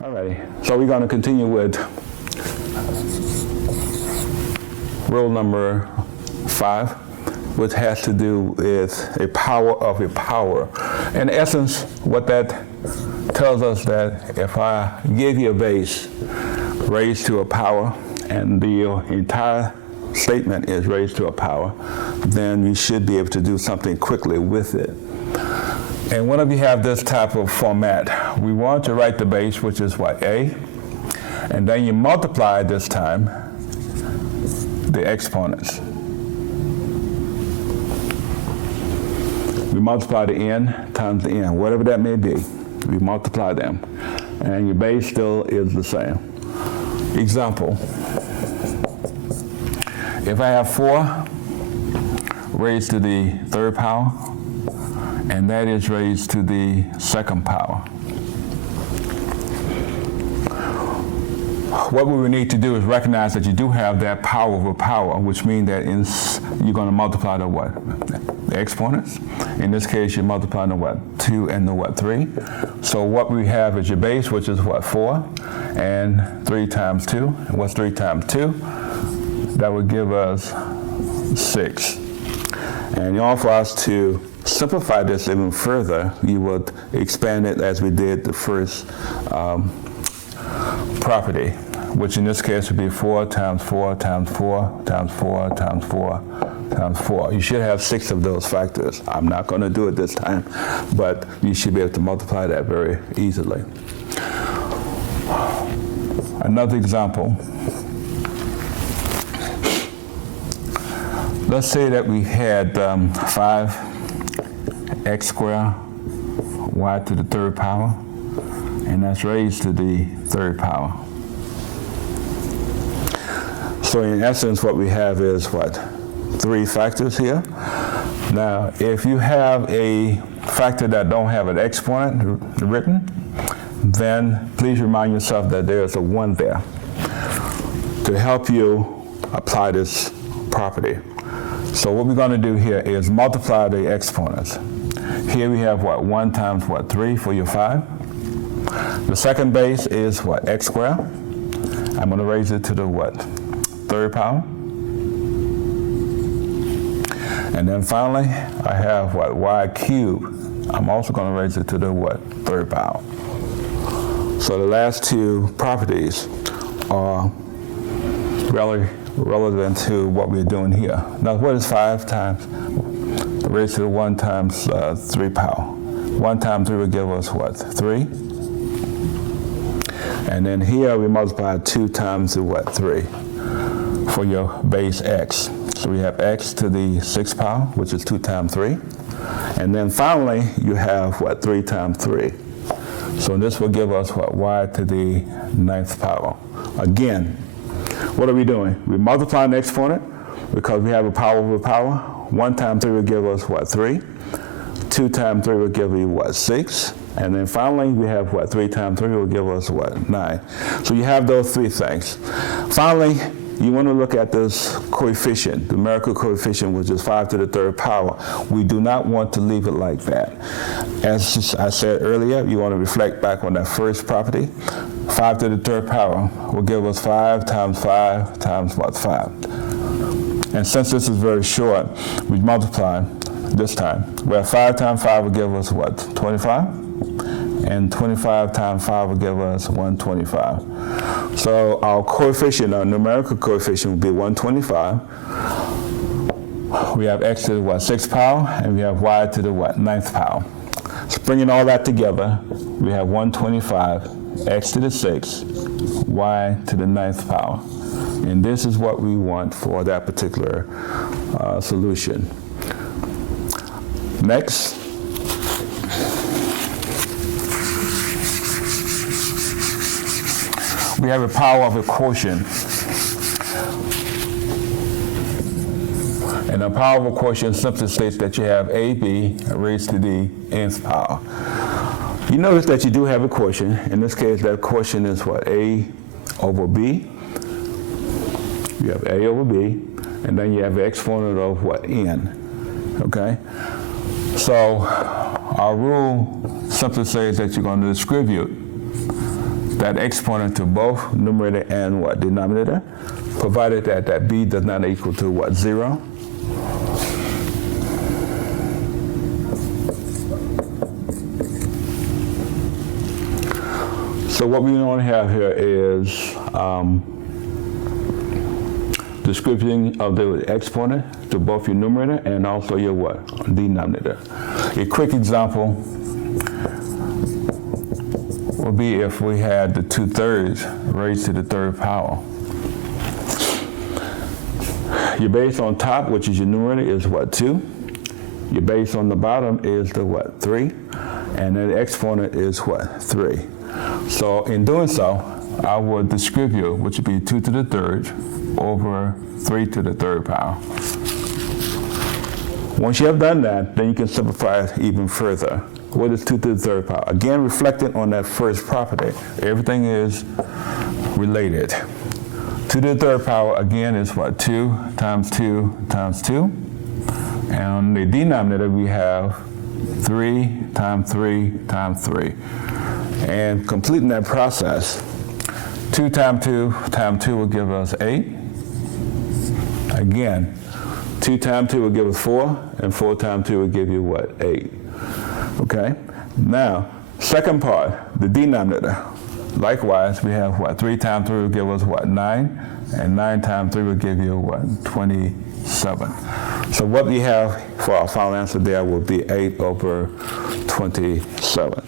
Alrighty, so we're going to continue with rule number 5, which has to do with a power of a power. In essence, what that tells us that if I give you a base raised to a power and the entire statement is raised to a power, then you should be able to do something quickly with it. And whenever you have this type of format, we want to write the base, which is what, A, and then you multiply this time the exponents. We multiply the n times the n, whatever that may be. We multiply them, and your base still is the same. Example, if I have 4 raised to the 3rd power, and that is raised to the 2nd power. What we would need to do is recognize that you do have that power over power, which means that you're going to multiply the what? The exponents. In this case, you're multiplying the what? 2 and the what? 3. So what we have is your base, which is what? 4, and 3 times 2. And what's 3 times 2? That would give us 6. And in order for us to simplify this even further, you would expand it as we did the first property, which in this case would be 4 times 4 times 4 times 4 times 4 times 4. You should have 6 of those factors. I'm not going to do it this time, but you should be able to multiply that very easily. Another example. Let's say that we had 5x squared y to the 3rd power, and that's raised to the 3rd power. So in essence, what we have is what? 3 factors here. Now, if you have a factor that don't have an exponent written, then please remind yourself that there's a 1 there to help you apply this property. So what we're going to do here is multiply the exponents. Here we have what? 1 times what? 3 for your 5. The second base is what? X squared. I'm going to raise it to the what? 3rd power. And then finally, I have what? Y cubed. I'm also going to raise it to the what? 3rd power. So the last 2 properties are really relevant to what we're doing here. Now, what is 5 times raised to the 1 times 3 power? 1 times 3 will give us what? 3. And then here we multiply 2 times the what? 3 for your base x. So we have x to the 6th power, which is 2 times 3. And then finally, you have what? 3 times 3. So this will give us what? Y to the 9th power. Again, what are we doing? We're multiplying the exponent because we have a power over power. 1 times 3 will give us what? 3. 2 times 3 will give you what? 6. And then finally, we have what? 3 times 3 will give us what? 9. So you have those 3 things. Finally, you want to look at this coefficient, the numerical coefficient, which is 5 to the 3rd power. We do not want to leave it like that. As I said earlier, you want to reflect back on that first property. 5 to the 3rd power will give us 5 times 5 times what? 5. And since this is very short, we multiply this time. Where 5 times 5 will give us what? 25. And 25 times 5 will give us 125. So our coefficient, our numerical coefficient will be 125. We have x to the what? 6th power, and we have y to the what? 9th power. So bringing all that together, we have 125, x to the 6th, y to the 9th power. And this is what we want for that particular solution. Next. We have a power of a quotient. And the power of a quotient simply states that you have AB raised to the nth power. You notice that you do have a quotient. In this case, that quotient is what? A over B. You have A over B, and then you have the exponent of what? N. Okay? So our rule simply says that you're going to distribute that exponent to both numerator and what, denominator, provided that that b does not equal to what, 0. So what we want to have here is description of the exponent to both your numerator and also your what, denominator. A quick example would be if we had the 2/3 raised to the third power. Your base on top, which is your numerator, is what, 2. Your base on the bottom is the what, 3. And then the exponent is what, 3. So in doing so, I would distribute, which would be 2 to the third over 3 to the third power. Once you have done that, then you can simplify it even further. What is 2 to the third power? Again, reflecting on that first property, everything is related. 2 to the third power, again, is what? 2 times 2 times 2. And on the denominator, we have 3 times 3 times 3. And completing that process, 2 times 2 times 2 will give us 8. Again, 2 times 2 will give us 4, and 4 times 2 will give you what? 8. Okay? Now, second part, the denominator. Likewise, we have what? 3 times 3 will give us what? 9, and 9 times 3 will give you what? 27. So what we have for our final answer there will be 8 over 27.